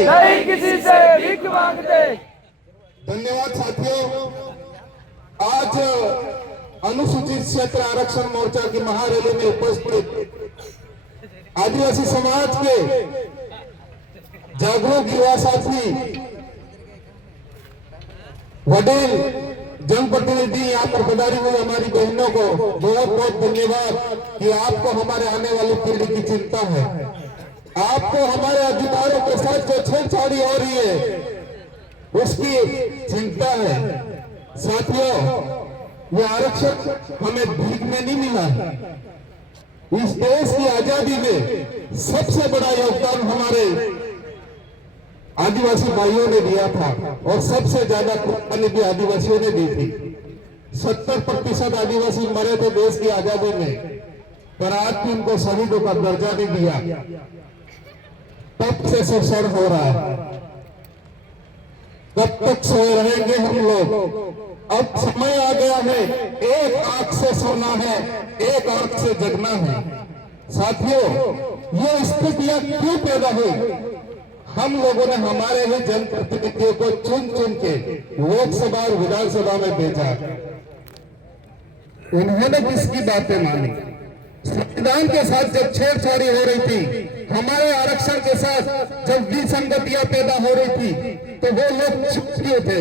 नहीं किसी से भीख मांगते। धन्यवाद साथियों। आज अनुसूचित क्षेत्र आरक्षण मोर्चा की महारैली में उपस्थित आदिवासी समाज के जागरूक युवा साथी, वडील जनप्रतिनिधि यहाँ पर पधारी हुई हमारी बहनों को बहुत बहुत धन्यवाद कि आपको हमारे आने वाली पीढ़ी की चिंता है। आपको हमारे अधिकारों के साथ जो छेड़छाड़ी हो रही है उसकी चिंता है। साथियों, ये आरक्षण हमें भीख में नहीं मिला। इस देश की आजादी में सबसे बड़ा योगदान हमारे आदिवासी भाइयों ने दिया था और सबसे ज्यादा कुर्बानी भी आदिवासियों ने दी थी। 70% आदिवासी मरे थे देश की आजादी में, पर आज भी उनको शहीदों का दर्जा नहीं दिया। तब से शोषण हो रहा है। कब तक सोए रहेंगे हम लोग? अब समय आ गया है, एक आंख से सोना है, एक आंख से जगना है। साथियों, ये स्थितियां क्यों पैदा हुई? हम लोगों ने हमारे ही जनप्रतिनिधियों को चुन चुन के लोकसभा और विधानसभा में भेजा। उन्होंने किसकी बातें मानी? संविधान के साथ जब छेड़छाड़ी हो रही थी, हमारे आरक्षण के साथ जब विसंगतियां पैदा हो रही थी, तो वो लोग चुप क्यों थे?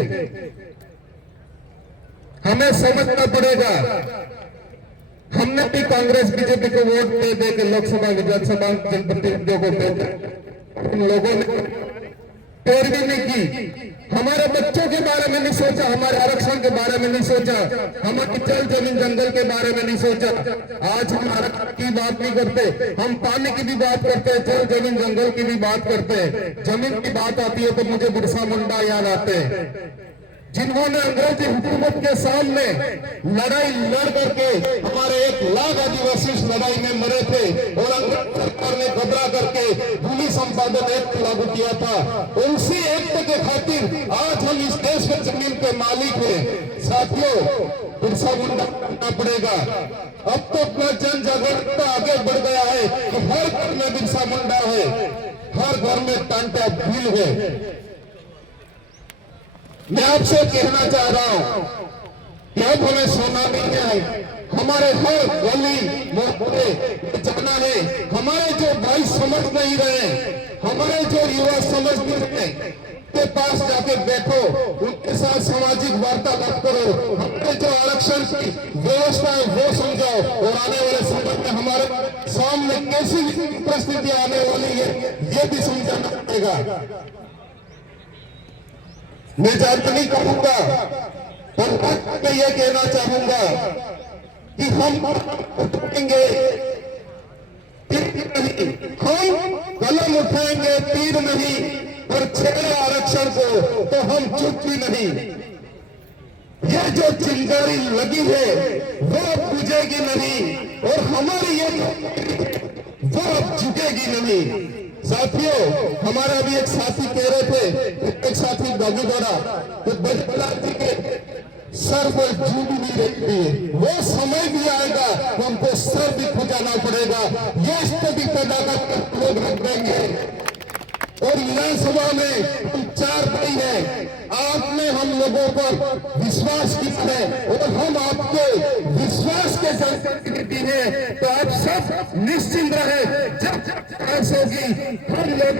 हमें समझना पड़ेगा। हमने भी कांग्रेस बीजेपी को वोट दे के लोकसभा विधानसभा जनप्रतिनिधियों को भेजा, उन लोगों ने पैरवी नहीं की। हमारे बच्चों के बारे में नहीं सोचा, हमारे आरक्षण के बारे में नहीं सोचा, हमारी जल जमीन जंगल के बारे में नहीं सोचा। आज हम आरक्षण की बात नहीं करते, हम पानी की भी बात करते हैं, जल जमीन जंगल की भी बात करते हैं। जमीन की बात आती है तो मुझे बिरसा मुंडा याद आते हैं, जिन्होंने अंग्रेजी हुकूमत के सामने लड़ाई लड़ करके हमारे 1 लाख आदिवासी इस लड़ाई में मरे थे और अंग्रेज सरकार ने घबरा करके भूमि संपादन एक्ट लागू किया था। उसी एक्ट के खातिर आज हम इस देश में जमीन के मालिक हैं। साथियों, बिरसा मुंडा करना पड़ेगा। अब तो अपना जन जागरूकता आगे बढ़ गया है कि हर घर में बिरसा मुंडा है, हर घर में टांटा भील है। मैं आपसे कहना चाह रहा हूं कि अब हमें सोना नहीं है, हमारे हर गली मोहल्ले जाना है। हमारे जो भाई समझ नहीं रहे, हमारे जो युवा समझ नहीं रहे, के पास जाके बैठो, उनके साथ सामाजिक वार्तालाप करो, हमारे जो आरक्षण की व्यवस्था है वो समझाओ और आने वाले समय में हमारे सामने कैसी परिस्थितियां आने वाली है ये भी समझाना पड़ेगा। मैं ज्यादा नहीं कहूंगा, पर मैं ये कहना चाहूंगा कि हम उठाएंगे तीर नहीं, हम कलम उठाएंगे तीर नहीं, और छेड़े आरक्षण को तो हम चुप भी नहीं। ये जो चिंगारी लगी है वो अब बुझेगी नहीं और हमारी ये वो अब झुकेगी नहीं। साथियों, हमारा अभी एक साथी कह रहे थे, एक साथी भागीदारा तो बजला जी के सर पर जूट भी रहती है, वो समय भी आएगा तो हमको सर भी खुजाना पड़ेगा। ये स्थिति पैदा कर लोग रख देंगे। और विधानसभा में हम 4 भाई हैं, आपने हम लोगों पर विश्वास किया है और हम आपके विश्वास के जनप्रतिनिधि हैं, तो आप सब निश्चिंत रहे। जब होगी हम लोग